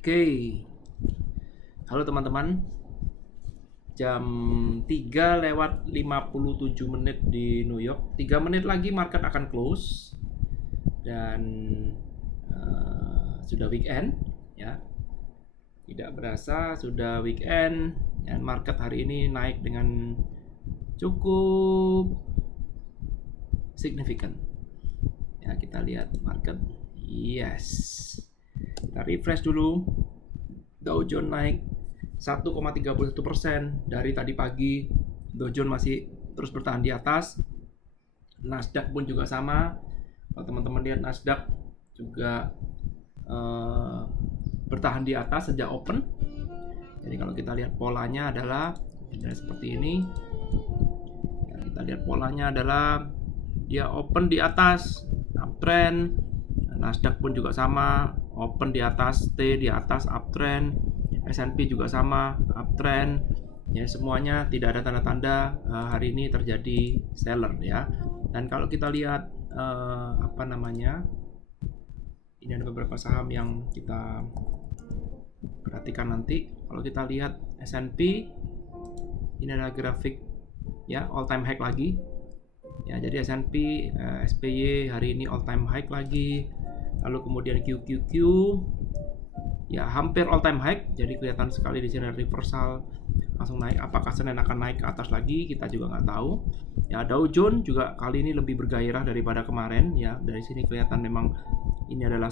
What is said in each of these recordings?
Oke, halo teman-teman. Jam 3 lewat 57 menit di New York. 3 menit lagi market akan close. Dan sudah weekend ya. Tidak berasa sudah weekend. Dan market hari ini naik dengan cukup signifikan. Ya, kita lihat market. Yes. Kita refresh dulu. Dow Jones naik 1,31% dari tadi pagi. Dow Jones masih terus bertahan di atas. Nasdaq pun juga sama. Kalau teman-teman lihat Nasdaq juga bertahan di atas sejak open. Jadi kalau kita lihat polanya adalah seperti ini. Ya, kita lihat polanya adalah dia open di atas, uptrend. Nasdaq pun juga sama, open di atas, stay di atas, uptrend. S&P juga sama, uptrend. Ya, semuanya tidak ada tanda-tanda hari ini terjadi seller ya. Dan kalau kita lihat ini ada beberapa saham yang kita perhatikan nanti. Kalau kita lihat S&P, ini adalah grafik ya all time high lagi. Ya, jadi S&P, SPY hari ini all time high lagi. Lalu kemudian QQQ ya hampir all time high, jadi kelihatan sekali di sini reversal langsung naik. Apakah Senin akan naik ke atas lagi, kita juga nggak tahu. Ya, Dow Jones juga kali ini lebih bergairah daripada kemarin ya. Dari sini kelihatan memang ini adalah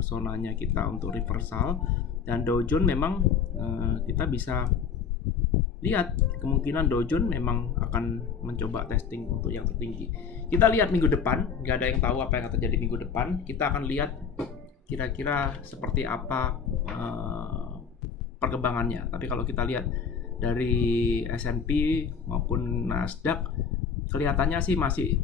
zonanya kita untuk reversal. Dan Dow Jones memang kita bisa lihat kemungkinan Dow Jones memang akan mencoba testing untuk yang tertinggi. Kita lihat minggu depan, nggak ada yang tahu apa yang akan terjadi minggu depan. Kita akan lihat kira-kira seperti apa perkembangannya. Tapi kalau kita lihat dari S&P maupun Nasdaq, kelihatannya sih masih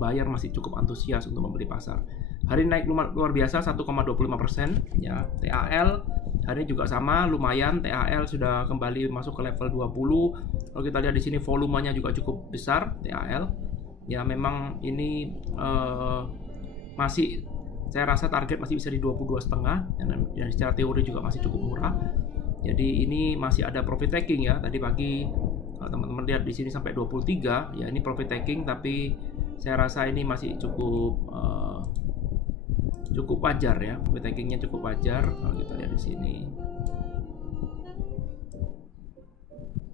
buyer masih cukup antusias untuk membeli pasar. Hari ini naik luar biasa 1,25% ya. THL hari ini juga sama, lumayan. THL sudah kembali masuk ke level 20. Kalau kita lihat di sini volumenya juga cukup besar THL. Ya, memang ini masih, saya rasa target masih bisa di 22,5 dan secara teori juga masih cukup murah. Jadi ini masih ada profit taking ya. Tadi pagi kalau teman-teman lihat di sini sampai 23 ya, ini profit taking, tapi saya rasa ini masih cukup wajar ya. Profit takingnya cukup wajar kalau kita lihat di sini.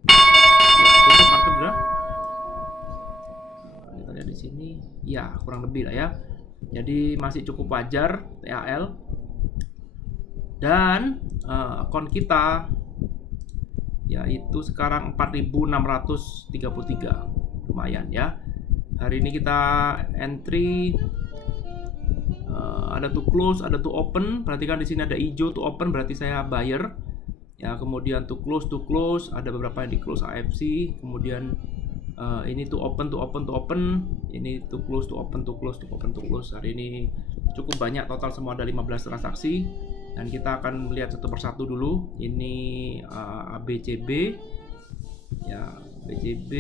Ya, tutup market berapa? Kita lihat di sini ya, kurang lebih lah ya. Jadi masih cukup wajar THL. Dan akun kita yaitu sekarang 4.633, lumayan ya. Hari ini kita entry, ada to close, ada to open. Perhatikan di sini ada hijau to open, berarti saya buyer ya. Kemudian to close ada beberapa yang di close AFC. Kemudian ini to open. Ini to close, to open. Hari ini cukup banyak, total semua ada 15 transaksi. Dan kita akan melihat satu persatu dulu. Ini ABCB ya. BCB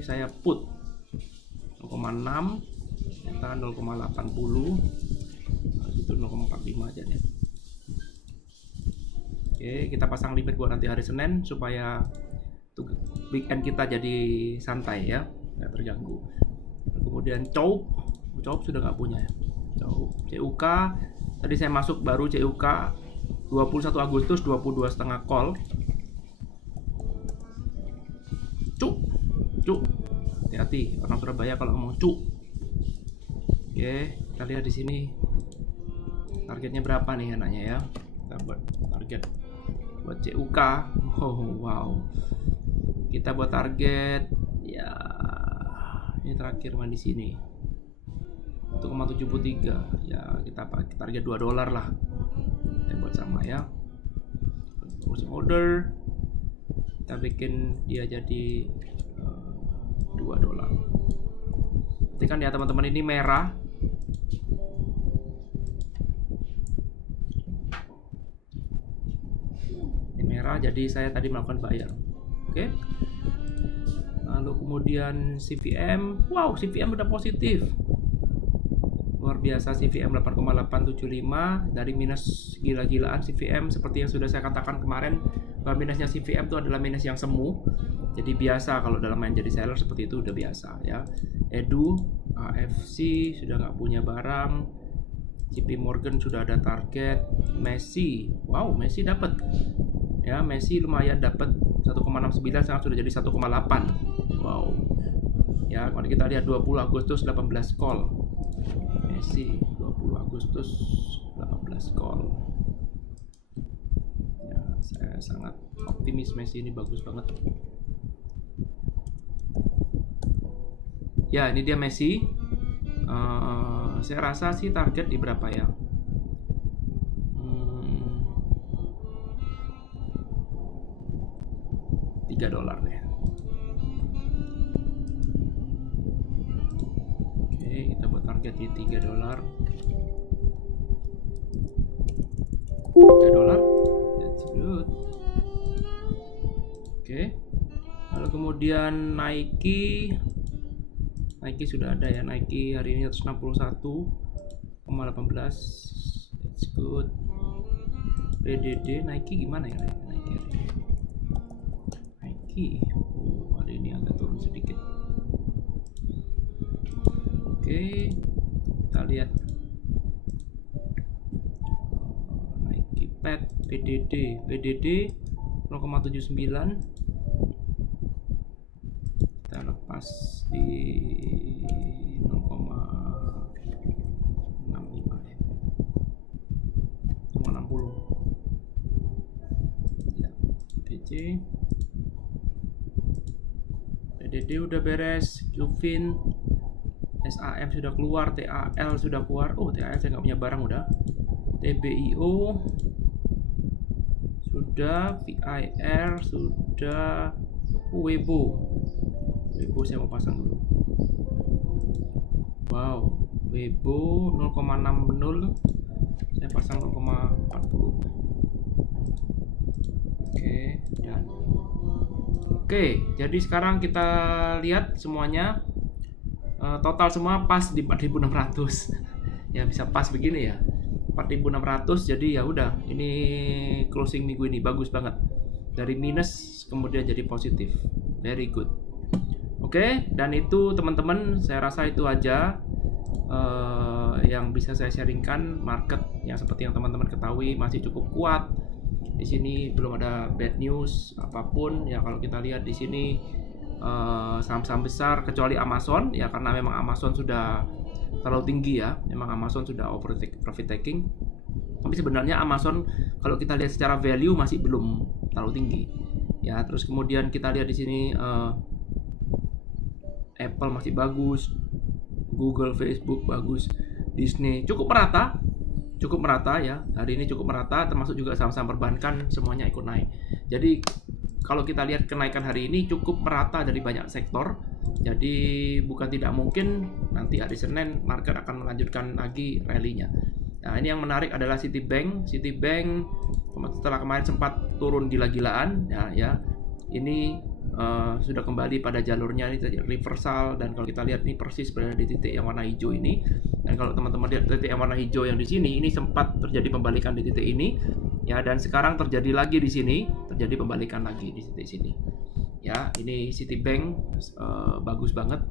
saya put 0,6, ternyata 0,80, itu 0,45 aja deh. Oke, kita pasang limit buat nanti hari Senin supaya weekend kita jadi santai ya, nggak terganggu. Kemudian COP sudah nggak punya ya. CUK tadi saya masuk baru, CUK 21 Agustus 22,5 call. Cuk, hati-hati orang Surabaya kalau ngomong cuk. Oke, kita lihat di sini targetnya berapa nih enaknya ya. Kita buat target buat CUK. Oh wow, kita buat target ya, ini terakhir di sini 1,73 ya. Kita pakai target $2 lah, kita buat sama ya. Closing order kita bikin dia jadi $2. Nanti kan ya teman-teman, ini merah. Ini merah, jadi saya tadi melakukan buyer. Oke. Lalu kemudian CVM, wow, CVM udah positif. Luar biasa CVM 8,875 dari minus gila-gilaan CVM seperti yang sudah saya katakan kemarin, bahwa minusnya CVM itu adalah minus yang semu. Jadi biasa kalau dalam main jadi seller seperti itu, udah biasa ya. Edu, AFC sudah nggak punya barang, JP Morgan sudah ada target, Messi, wow Messi dapat ya, Messi lumayan dapat 1,69, sekarang sudah jadi 1,8. Wow ya. Kalau kita lihat 20 Agustus 18 call Messi, 20 Agustus 18 call ya. Saya sangat optimis Messi ini bagus banget ya. Ini dia Messi. Saya rasa sih target di berapa ya, $3 deh. Oke, kita buat target di $3. $3, that's good. Oke, lalu kemudian Nike sudah ada ya. Nike hari ini 161,18, that's good. PDD Nike gimana ya Nike hari ini? Hari ini agak turun sedikit. Oke, kita lihat Nike Pet, PDD 0,79, kita lepas di 0,65 ya, 0,60 ya. PDD udah beres, Qfin, SAM sudah keluar, TAL sudah keluar. Oh, TAL saya nggak punya barang udah. TBIO sudah, VIR sudah, Weibo saya mau pasang dulu. Wow, Weibo 0,60, saya pasang 0,40. Oke, dan jadi sekarang kita lihat semuanya. Total semua pas di 4.600 ya, bisa pas begini ya, 4.600. Jadi ya udah, ini closing minggu ini bagus banget, dari minus kemudian jadi positif, very good. Oke, dan itu teman-teman, saya rasa itu aja yang bisa saya sharingkan. Market yang seperti yang teman-teman ketahui masih cukup kuat. Di sini belum ada bad news apapun ya. Kalau kita lihat di sini saham-saham besar kecuali Amazon ya, karena memang Amazon sudah terlalu tinggi ya, memang Amazon sudah over profit taking. Tapi sebenarnya Amazon kalau kita lihat secara value masih belum terlalu tinggi ya. Terus kemudian kita lihat di sini Apple masih bagus, Google, Facebook bagus, Disney cukup merata ya. Hari ini cukup merata, termasuk juga saham-saham perbankan semuanya ikut naik. Jadi kalau kita lihat kenaikan hari ini cukup merata dari banyak sektor. Jadi bukan tidak mungkin nanti hari Senin market akan melanjutkan lagi rally-nya. Nah, ini yang menarik adalah Citibank setelah kemarin sempat turun gila-gilaan ya. Ini sudah kembali pada jalurnya, ini reversal, dan kalau kita lihat ini persis berada di titik yang warna hijau ini. Dan kalau teman-teman lihat titik yang warna hijau yang di sini, ini sempat terjadi pembalikan di titik ini ya, dan sekarang terjadi lagi di sini, terjadi pembalikan lagi di titik sini ya. Ini Citibank bagus banget.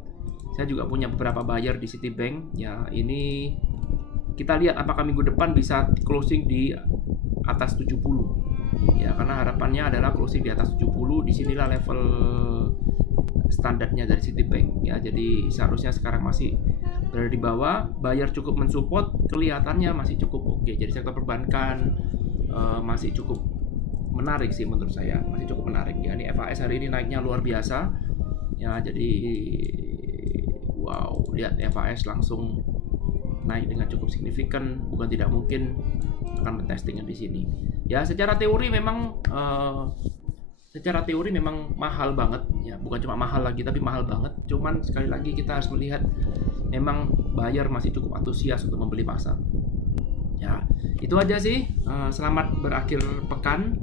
Saya juga punya beberapa buyer di Citibank ya. Ini kita lihat apakah minggu depan bisa closing di atas 70 ya, karena harapannya adalah closing di atas 70. Disinilah level standarnya dari Citibank ya. Jadi seharusnya sekarang masih berada di bawah. Buyer cukup mensupport, kelihatannya masih cukup oke. Jadi sektor perbankan masih cukup menarik sih menurut saya, masih cukup menarik ya. Ini FAS hari ini naiknya luar biasa ya. Jadi wow, lihat FAS langsung naik dengan cukup signifikan, bukan tidak mungkin akan mentestingnya di sini ya. Secara teori memang mahal banget ya, bukan cuma mahal lagi tapi mahal banget. Cuman sekali lagi kita harus melihat memang buyer masih cukup antusias untuk membeli pasar ya. Itu aja sih. Selamat berakhir pekan.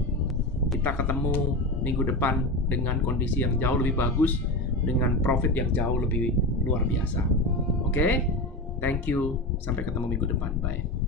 Kita ketemu minggu depan dengan kondisi yang jauh lebih bagus, dengan profit yang jauh lebih luar biasa. Oke. Thank you. Sampai ketemu minggu depan. Bye.